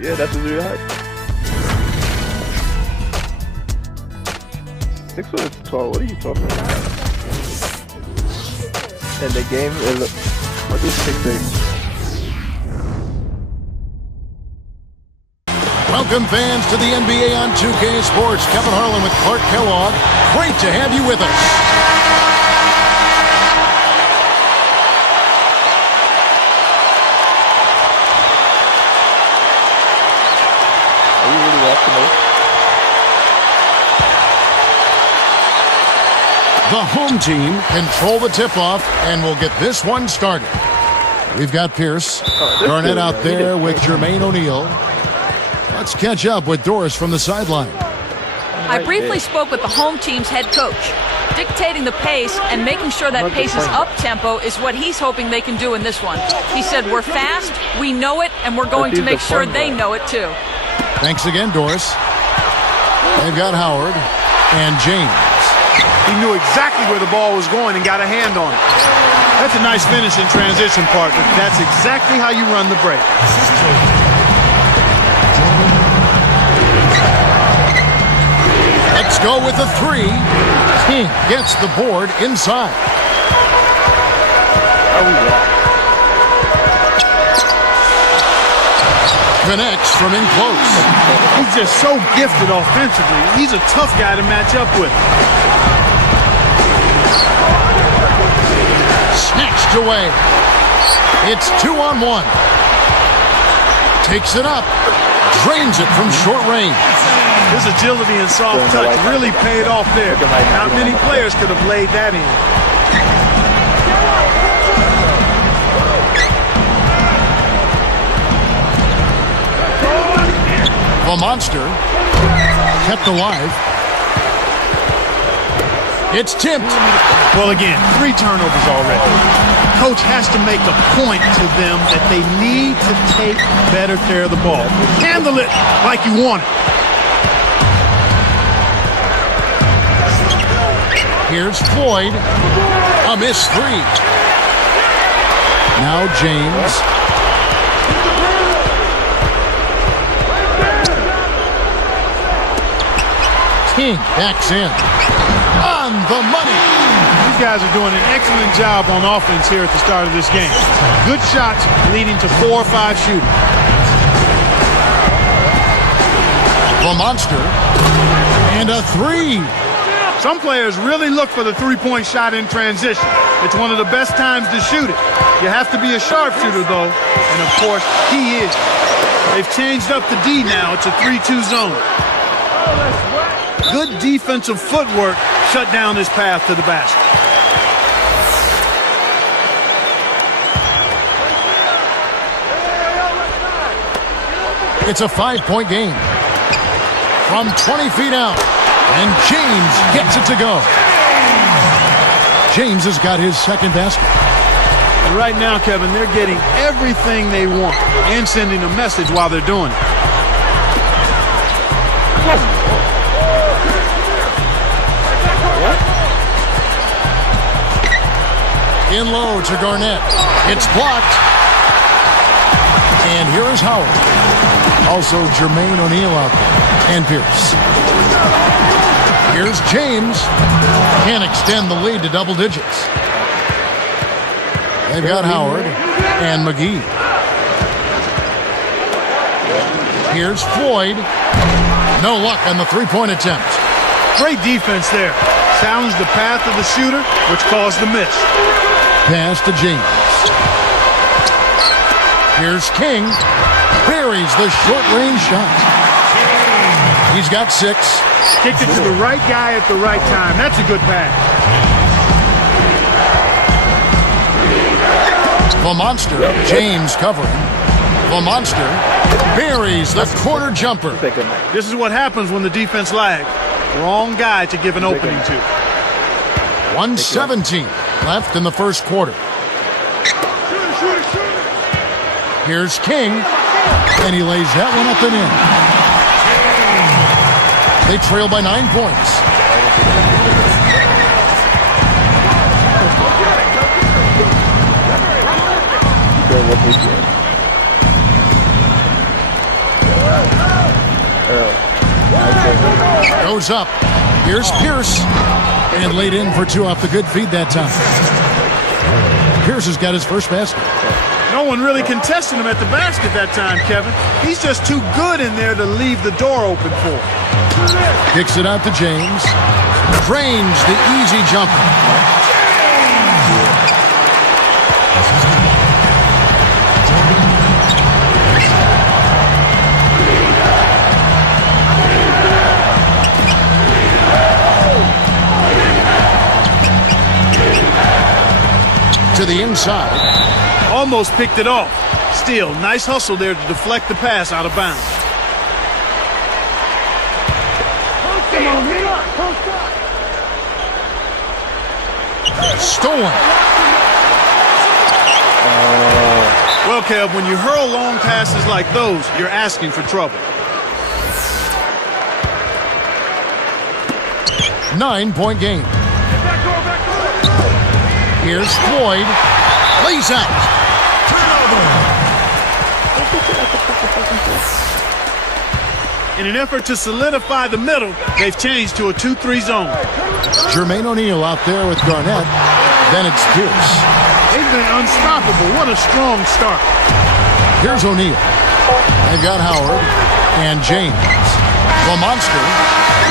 Yeah, that's what we had. 6 foot is tall. What are you talking about? And the game is what is 6'8". Welcome fans to the NBA on 2K Sports. Kevin Harlan with Clark Kellogg. Great to have you with us. The home team control the tip-off, and we'll get this one started. We've got Pierce. Garnett out there with Jermaine O'Neal. Let's catch up with Doris from the sideline. I briefly spoke with the home team's head coach. Dictating the pace and making sure that pace is up-tempo is what he's hoping they can do in this one. He said, we're fast, we know it, and we're going to make sure they know it too. Thanks again, Doris. They've got Howard and James. He knew exactly where the ball was going and got a hand on it. That's a nice finish in transition, partner. That's exactly how you run the break. Let's go with a 3. King gets the board inside. Connects from in close. He's just so gifted offensively. He's a tough guy to match up with. Snatched away. It's 2-on-1. Takes it up. Drains it from short range. His agility and soft touch really paid off there. Not many players could have laid that in. The monster kept alive. It's tipped. Well, again, 3 turnovers already. Coach has to make a point to them that they need to take better care of the ball. Handle it like you want it. Here's Floyd. A missed 3. Now James. King backs in. On the money. These guys are doing an excellent job on offense here at the start of this game. Good shots leading to 4 or 5 shooting. The monster. And a 3. Some players really look for the three-point shot in transition. It's one of the best times to shoot it. You have to be a sharpshooter, though, and of course, he is. They've changed up the D now. It's a 3-2 zone. Good defensive footwork shut down his path to the basket. It's a 5-point game. From 20 feet out. And James gets it to go. James has got his second basket. And right now, Kevin, they're getting everything they want and sending a message while they're doing it. In low to Garnett. It's blocked. And here is Howard. Also Jermaine O'Neal out there. And Pierce. Here's James. Can't extend the lead to double digits. They've got Howard and McGee. Here's Floyd. No luck on the 3-point attempt. Great defense there. Challenged the path of the shooter, which caused the miss. Pass to James. Here's King. Buries the short-range shot. He's got 6. Kicked it to the right guy at the right time. That's a good pass. The monster. James covering. The monster buries the corner jumper. This is what happens when the defense lags. Wrong guy to give an opening to. 1:17 left in the first quarter. Here's King, and he lays that one up and in. They trail by 9 points. what they did. Goes up. Here's Pierce. And laid in for two off the good feed that time. Pierce has got his first basket. No one really contested him at the basket that time, Kevin. He's just too good in there to leave the door open for him. Kicks it out to James. Drains the easy jumper. To the inside. Almost picked it off. Still, nice hustle there to deflect the pass out of bounds. Stolen. Well, Kev, when you hurl long passes like those, you're asking for trouble. 9-point game. Here's Floyd. Lays out. In an effort to solidify the middle, they've changed to a 2-3 zone. Jermaine O'Neal out there with Garnett. Then it's Pierce. They've been unstoppable. What a strong start. Here's O'Neal. They've got Howard and James. The monster.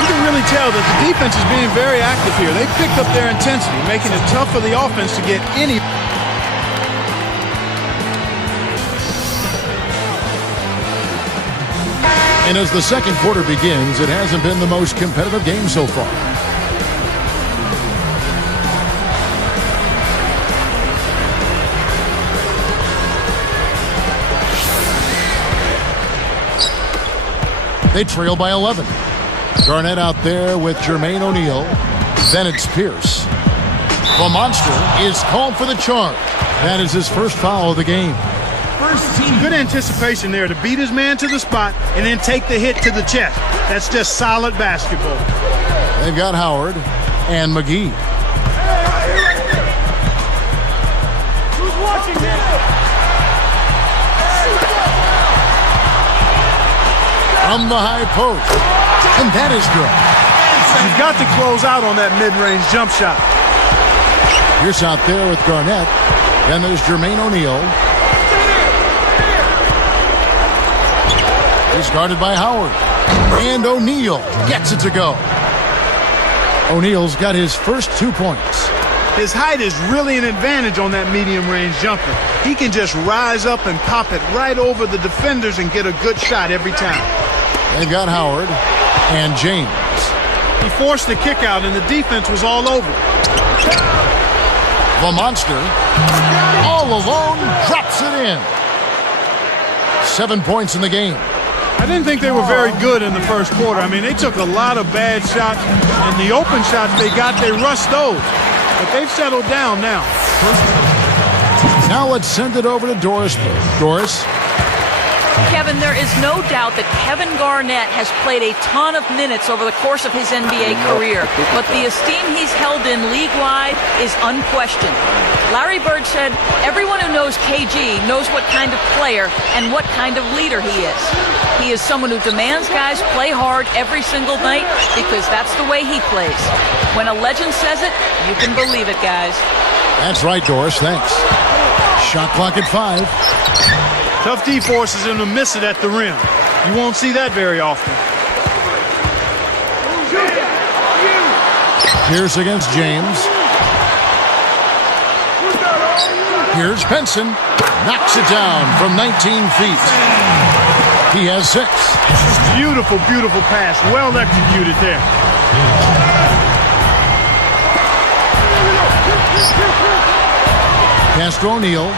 You can really tell that the defense is being very active here. They've picked up their intensity, making it tough for the offense to get any. And as the second quarter begins, it hasn't been the most competitive game so far. They trail by 11. Garnett out there with Jermaine O'Neal. Then it's Pierce. The monster is called for the charge. That is his first foul of the game. First team. Good anticipation there to beat his man to the spot and then take the hit to the chest. That's just solid basketball. They've got Howard and McGee. Who's watching this? From the high post. And that is good. You've got to close out on that mid-range jump shot. Pierce out there with Garnett. Then there's Jermaine O'Neal. He's guarded by Howard. And O'Neal gets it to go. O'Neal's got his first 2 points. His height is really an advantage on that medium-range jumper. He can just rise up and pop it right over the defenders and get a good shot every time. They've got Howard and James. He forced the kick out and the defense was all over. The monster, all alone, drops it in. 7 points in the game. I didn't think they were very good in the first quarter. I mean, they took a lot of bad shots, and the open shots they got, they rushed those. But they've settled down now. Now let's send it over to Doris. Doris. Kevin, there is no doubt that Kevin Garnett has played a ton of minutes over the course of his NBA career, but the esteem he's held in league-wide is unquestioned. Larry Bird said, everyone who knows KG knows what kind of player and what kind of leader he is. He is someone who demands guys play hard every single night because that's the way he plays. When a legend says it, you can believe it, guys. That's right, Doris. Thanks. Shot clock at 5. Tough D forces him to miss it at the rim. You won't see that very often. Pierce against James. Here's Benson. Knocks it down from 19 feet. He has 6. Beautiful, beautiful pass. Well executed there. Castro O'Neal.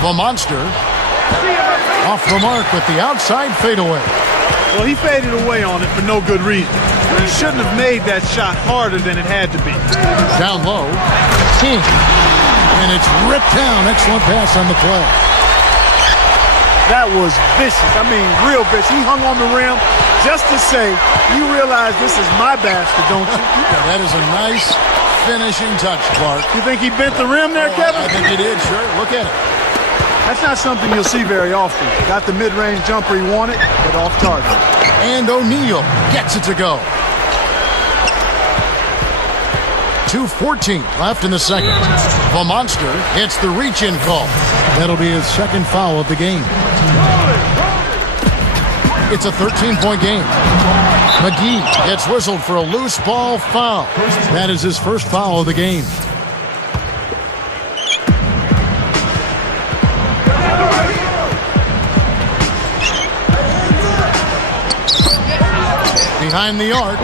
The monster off the mark with the outside fadeaway. Well, he faded away on it for no good reason. He shouldn't have made that shot harder than it had to be. Down low. King. And it's ripped down. Excellent pass on the play. That was vicious. I mean, real vicious. He hung on the rim just to say, you realize this is my basket, don't you? Yeah, that is a nice, finishing touch, Clark. You think he bent the rim there, Kevin? I think he did, sure. Look at it. That's not something you'll see very often. Got the mid-range jumper he wanted, but off target. And O'Neal gets it to go. 2:14 left in the second. The Monster hits the reach-in call. That'll be his second foul of the game. It's a 13-point game. McGee gets whistled for a loose ball foul. That is his first foul of the game. Behind the arc,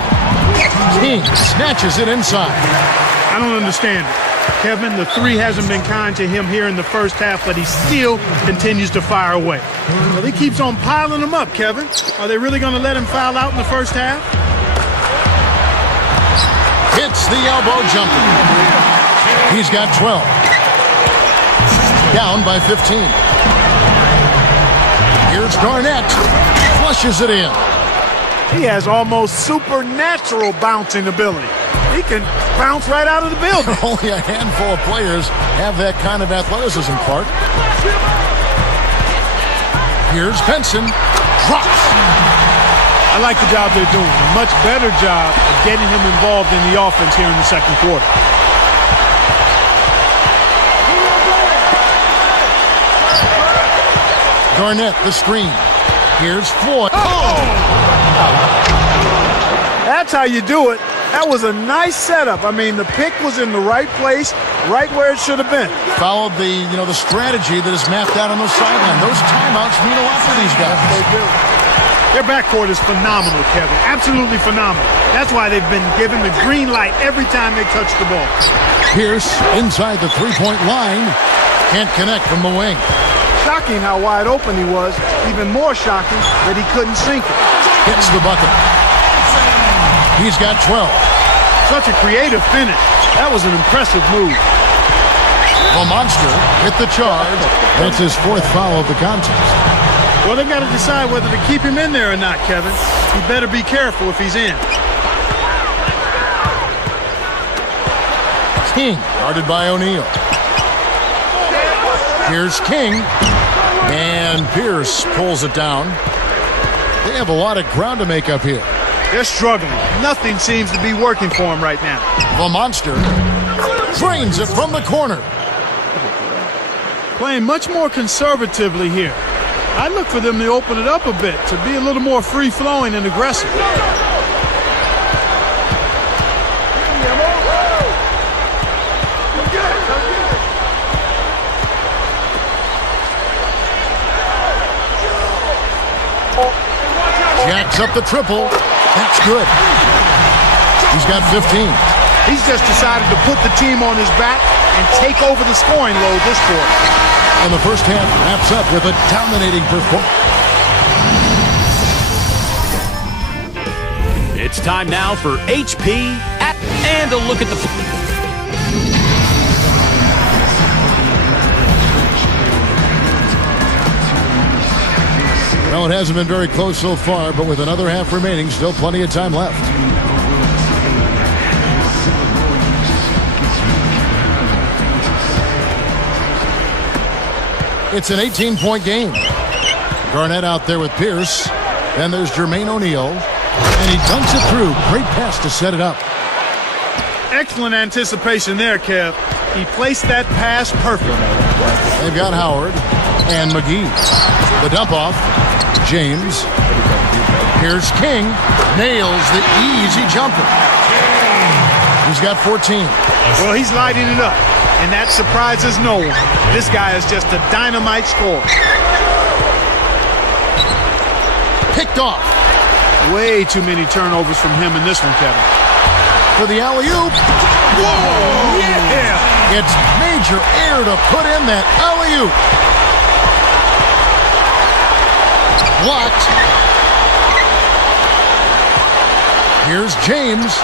King snatches it inside. I don't understand it. Kevin, the three hasn't been kind to him here in the first half, but he still continues to fire away. Well, he keeps on piling them up, Kevin. Are they really going to let him foul out in the first half? Hits the elbow jumper. He's got 12. Down by 15. Here's Garnett. Flushes it in. He has almost supernatural bouncing ability. He can bounce right out of the building. Only a handful of players have that kind of athleticism, Clark. Here's Benson. Drops. I like the job they're doing. A much better job of getting him involved in the offense here in the second quarter. Garnett, the screen. Here's Floyd. That's how you do it. That was a nice setup. I mean, the pick was in the right place, right where it should have been. Followed the strategy that is mapped out on the sideline. Those timeouts mean a lot for these guys. They do. Their backcourt is phenomenal, Kevin. Absolutely phenomenal. That's why they've been given the green light every time they touch the ball. Pierce inside the three-point line. Can't connect from the wing. Shocking how wide open he was. Even more shocking that he couldn't sink it. Hits the bucket. He's got 12. Such a creative finish. That was an impressive move. The Monster hit the charge. That's his fourth foul of the contest. Well, they've got to decide whether to keep him in there or not, Kevin. He better be careful if he's in. King, guarded by O'Neal. Here's King. And Pierce pulls it down. They have a lot of ground to make up here. They're struggling. Nothing seems to be working for them right now. The Monster drains it from the corner. Playing much more conservatively here. I'd look for them to open it up a bit, to be a little more free-flowing and aggressive. Jacks up the triple. That's good. He's got 15. He's just decided to put the team on his back and take over the scoring load this quarter. And the first half wraps up with a dominating performance. It's time now for HP and a look at the... Well, it hasn't been very close so far, but with another half remaining, still plenty of time left. It's an 18-point game. Garnett out there with Pierce. Then there's Jermaine O'Neal. And he dunks it through. Great pass to set it up. Excellent anticipation there, Kev. He placed that pass perfectly. They've got Howard and McGee. The dump off. James. Here's King. Nails the easy jumper. He's got 14. Well, he's lighting it up, and that surprises no one. This guy is just a dynamite scorer. Picked off. Way too many turnovers from him in this one, Kevin. For the alley-oop. Whoa! Yeah! It's major air to put in that alley-oop. Blocked. Here's James.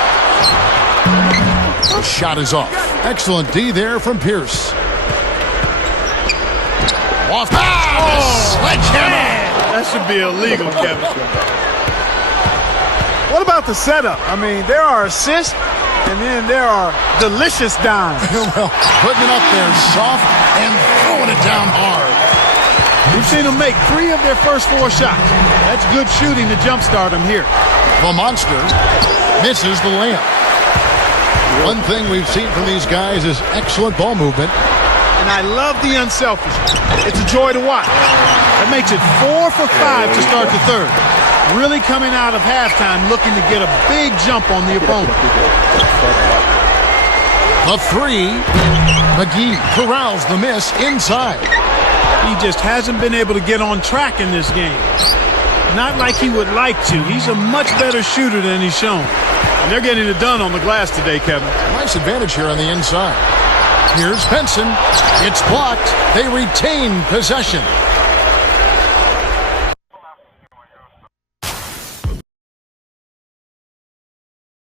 The shot is off. Excellent D there from Pierce. Off. Sledgehammer. That should be illegal, Kevin. What about the setup? I mean, there are assists, And then there are delicious dimes. Well, putting it up there soft and throwing it down hard. We've seen them make 3 of their first 4 shots. That's good shooting to jumpstart them here. The monster misses the layup. One thing we've seen from these guys is excellent ball movement. And I love the unselfishness. It's a joy to watch. That makes it 4 for 5 to start the third. Really coming out of halftime looking to get a big jump on the opponent. The 3. McGee corrals the miss inside. He just hasn't been able to get on track in this game. Not like he would like to. He's a much better shooter than he's shown. And they're getting it done on the glass today, Kevin. Nice advantage here on the inside. Here's Benson. It's blocked. They retain possession.